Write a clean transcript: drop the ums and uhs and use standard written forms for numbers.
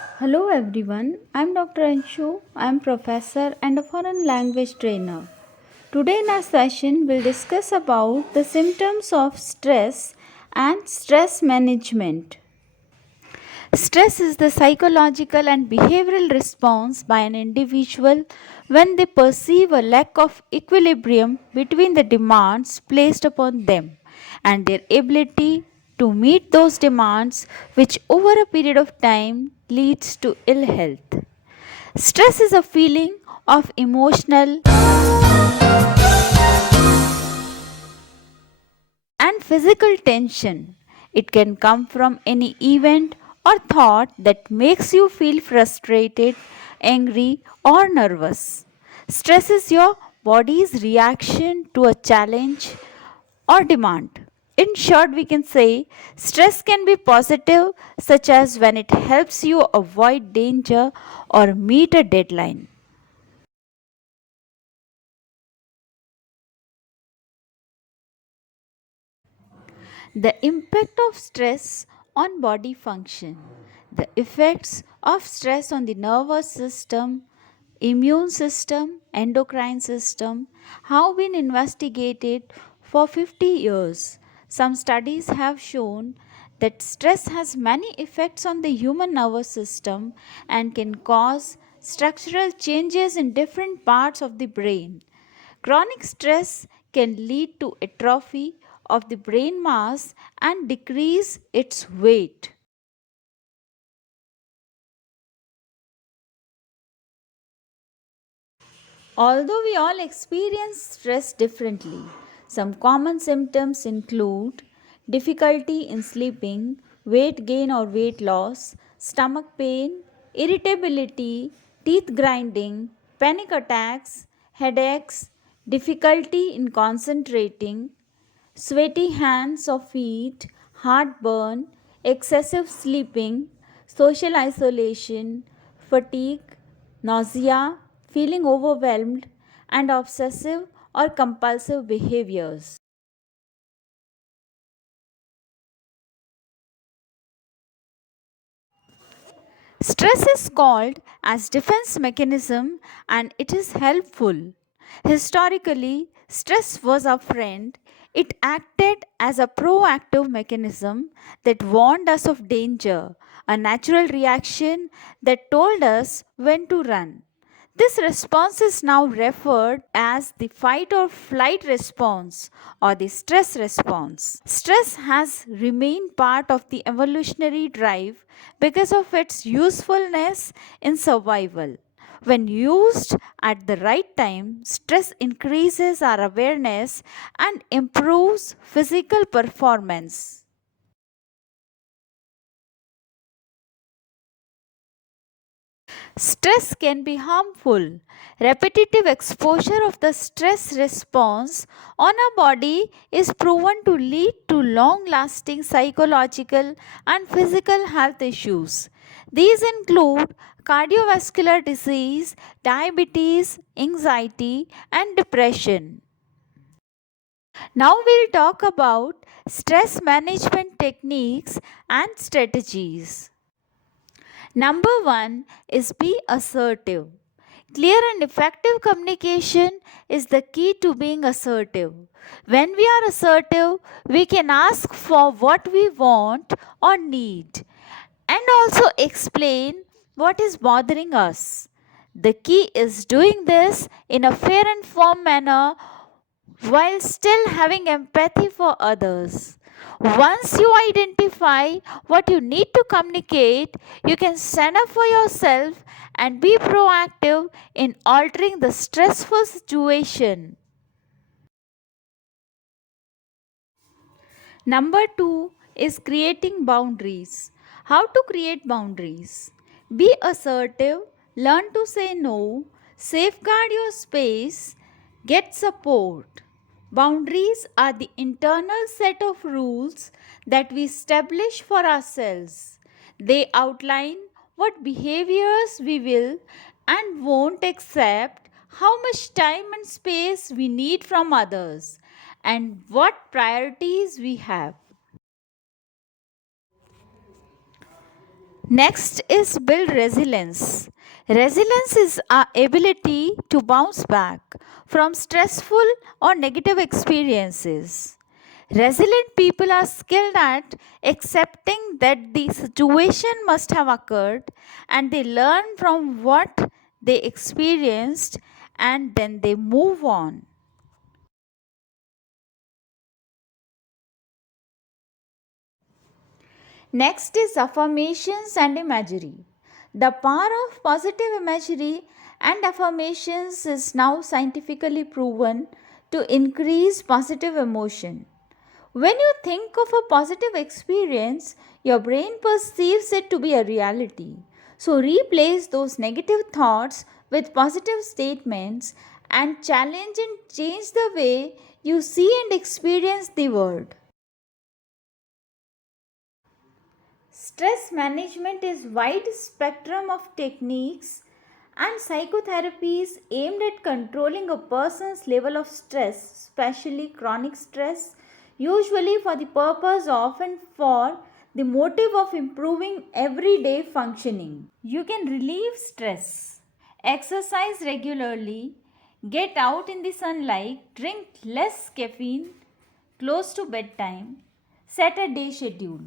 Hello everyone, I'm Dr. Anshu. I'm professor and a foreign language trainer. Today in our session we'll discuss about the symptoms of stress and stress management. Stress is the psychological and behavioral response by an individual when they perceive a lack of equilibrium between the demands placed upon them and their ability to meet those demands, which over a period of time leads to ill health. Stress is a feeling of emotional and physical tension. It can come from any event or thought that makes you feel frustrated, angry, or nervous. Stress is your body's reaction to a challenge or demand. In short, we can say stress can be positive, such as when it helps you avoid danger or meet a deadline. The impact of stress on body function. The effects of stress on the nervous system, immune system, endocrine system have been investigated for 50 years. Some studies have shown that stress has many effects on the human nervous system and can cause structural changes in different parts of the brain. Chronic stress can lead to atrophy of the brain mass and decrease its weight. Although we all experience stress differently, some common symptoms include difficulty in sleeping, weight gain or weight loss, stomach pain, irritability, teeth grinding, panic attacks, headaches, difficulty in concentrating, sweaty hands or feet, heartburn, excessive sleeping, social isolation, fatigue, nausea, feeling overwhelmed, and obsessive or compulsive behaviors. Stress is called as defense mechanism and it is helpful. Historically, stress was a friend. It acted as a proactive mechanism that warned us of danger, a natural reaction that told us when to run. This response is now referred as the fight or flight response or the stress response. Stress has remained part of the evolutionary drive because of its usefulness in survival. When used at the right time, stress increases our awareness and improves physical performance. Stress can be harmful. Repetitive exposure of the stress response on our body is proven to lead to long lasting psychological and physical health issues. These include cardiovascular disease, diabetes, anxiety, and depression. Now we'll talk about stress management techniques and strategies. Number one is be assertive. Clear and effective communication is the key to being assertive. When we are assertive, we can ask for what we want or need and also explain what is bothering us. The key is doing this in a fair and firm manner while still having empathy for others. Once you identify what you need to communicate, you can stand up for yourself and be proactive in altering the stressful situation. Number two is creating boundaries. How to create boundaries? Be assertive, learn to say no, safeguard your space, get support. Boundaries are the internal set of rules that we establish for ourselves. They outline what behaviors we will and won't accept, how much time and space we need from others, and what priorities we have. Next is build resilience. Resilience is our ability to bounce back from stressful or negative experiences. Resilient people are skilled at accepting that the situation must have occurred and they learn from what they experienced and then they move on. Next is affirmations and imagery. The power of positive imagery and affirmations is now scientifically proven to increase positive emotion. When you think of a positive experience, your brain perceives it to be a reality. So replace those negative thoughts with positive statements and challenge and change the way you see and experience the world. Stress management is wide spectrum of techniques and psychotherapies aimed at controlling a person's level of stress, especially chronic stress, usually for the purpose of and for the motive of improving everyday functioning. You can relieve stress, exercise regularly, get out in the sunlight, drink less caffeine close to bedtime, set a day schedule.